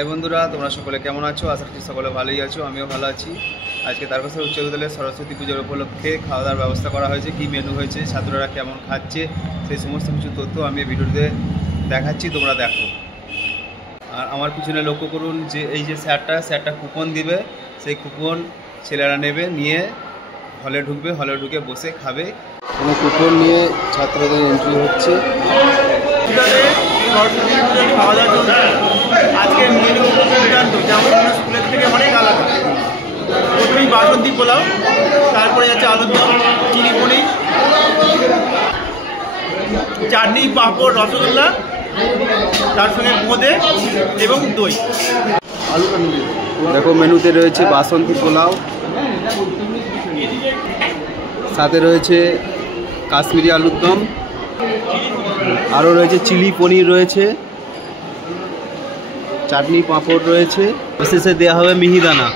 High বন্ধুরা, তোমরা সকলে কেমন আছো? আশা করছি সকলে ভালোই আছো, আমিও ভালো আছি। আজকে তারকেশ্বর উচ্চ বিদ্যালয়ে সরস্বতী পুজোর উপলক্ষে খাওয়া দাওয়ার ব্যবস্থা করা হয়েছে। কী মেনু হয়েছে, ছাত্ররা কেমন খাচ্ছে, সেই সমস্ত কিছু তথ্য আমি ভিডিওতে দেখাচ্ছি, তোমরা দেখো। আর আমার পিছনে লক্ষ্য করুন যে এই যে স্যারটা কুপন দিবে, সেই কুপন ছেলেরা নেবে, নিয়ে হলে ঢুকবে, হলে ঢুকে বসে খাবে। কোনো কুপন নিয়ে ছাত্রদের এন্ট্রি হচ্ছে। সরস্বতী পুজোর খাওয়া দাওয়া চলছে। আজকে মেনু দুর্দান্ত, যেমন স্কুলের থেকে অনেক আলাদা। প্রথমেই বাসন্তী পোলাও, তারপরে আছে আলুর দম, চিনি পনির, চাটনি, পাঁপড়, রসগোল্লা, তার সঙ্গে বোঁদে এবং দই। দেখো মেনুতে রয়েছে বাসন্তী পোলাও, সাথে রয়েছে কাশ্মীরি আলুর দম, আরও রয়েছে চিলি পনির রয়েছে, চাটনি পাঁপড় রয়েছে, শেষে দেওয়া হবে মিহিদানা।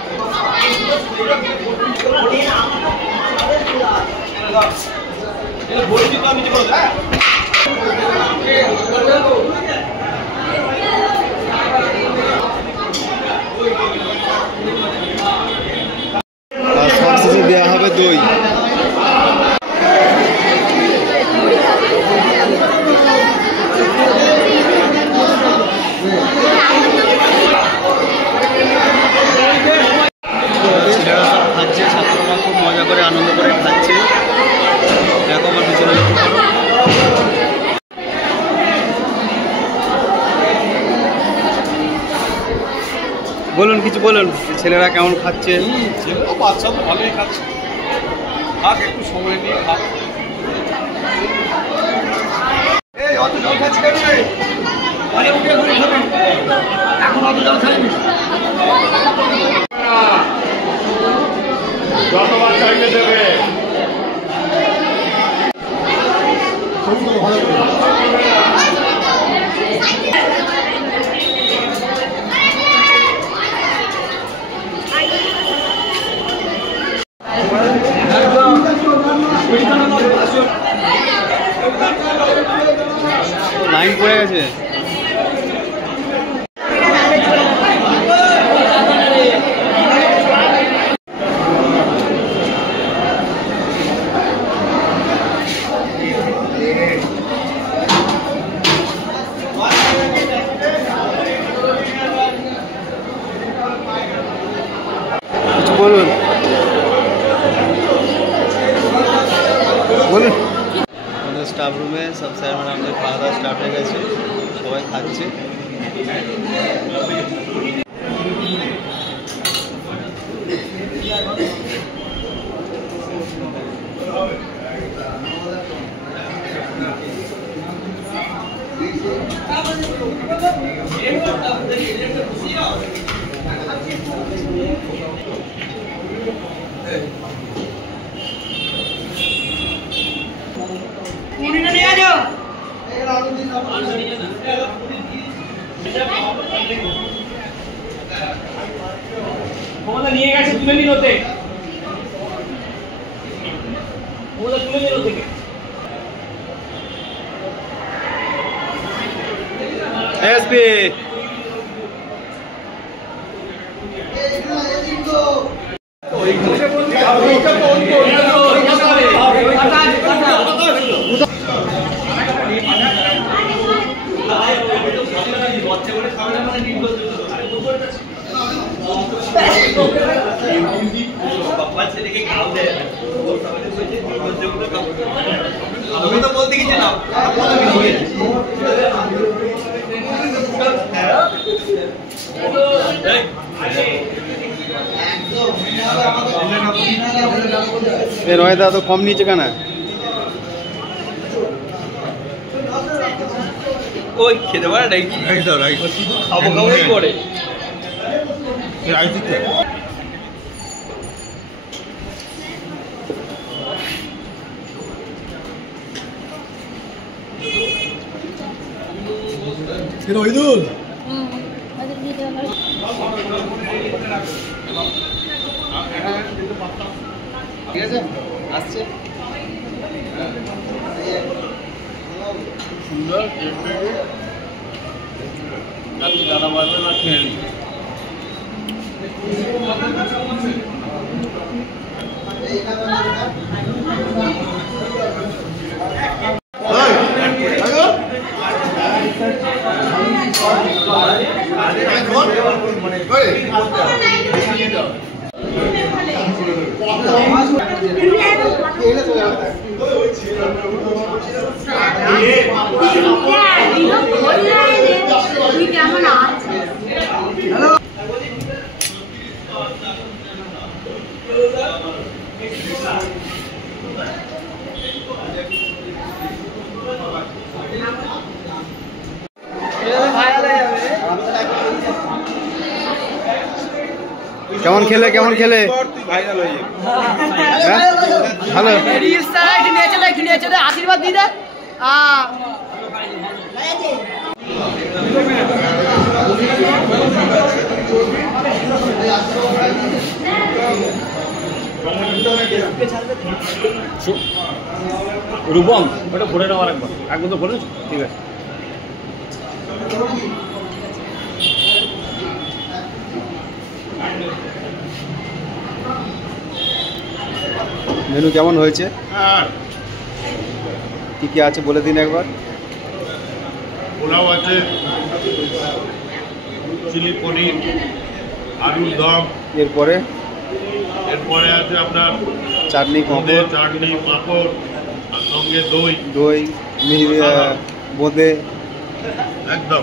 আর সবশেষে দেওয়া হবে দই। ছেলেরা সব খাচ্ছে, ছাত্ররা খুব মজা করে আনন্দ করে খাচ্ছে। দেখো আমার পিছনে লক্ষ্য করো। বলুন, কিছু বলুন, ছেলেরা কেমন খাচ্ছে? বাচ্চা তো ভালোই খাচ্ছে, খাক, একটু সময় নিয়ে খাক। যতবার চাইলে দেবে। লাইন পড়ে গেছে। কিছু বলুন, বলুন। আমাদের স্টাফ রুমে সব স্যার ম্যাডামদের খাওয়া দাওয়া স্টার্ট হয়ে গেছে, সবাই খাচ্ছে। নিয়ে গেছে, তুলে নিল ওতে, তুলে নিল থেকে। এসপি আমি তো বলতে গেছি না। রয়দা তো কম নিচে কেন? ওই খেতে পারে নাকি? খাবো খাবোই করে। ওইদুল ঠিক আছে, আসছে সুন্দর। রাত্রি দাদা বাড়বে না খেয়ে নিই। কেমন খেলে কেমন খেলে হ্যাঁ? ভালো নিয়ে চলে আশীর্বাদ দিয়ে দে। রূপম ওটা ভরে নেওয়ার একবার তো ভরে ঠিক আছে। মেনু কেমন হয়েছে? কি কি আছে বলে দিন একবার। পোলাও আছে, চিলি পনির, আলুর দম, এরপরে এরপরে আছে আপনার চাটনি বোঁদে, পাঁপড়, চাটনি, পাঁপড়, আর সঙ্গে দই। দই, মিহি বোঁদে। একদম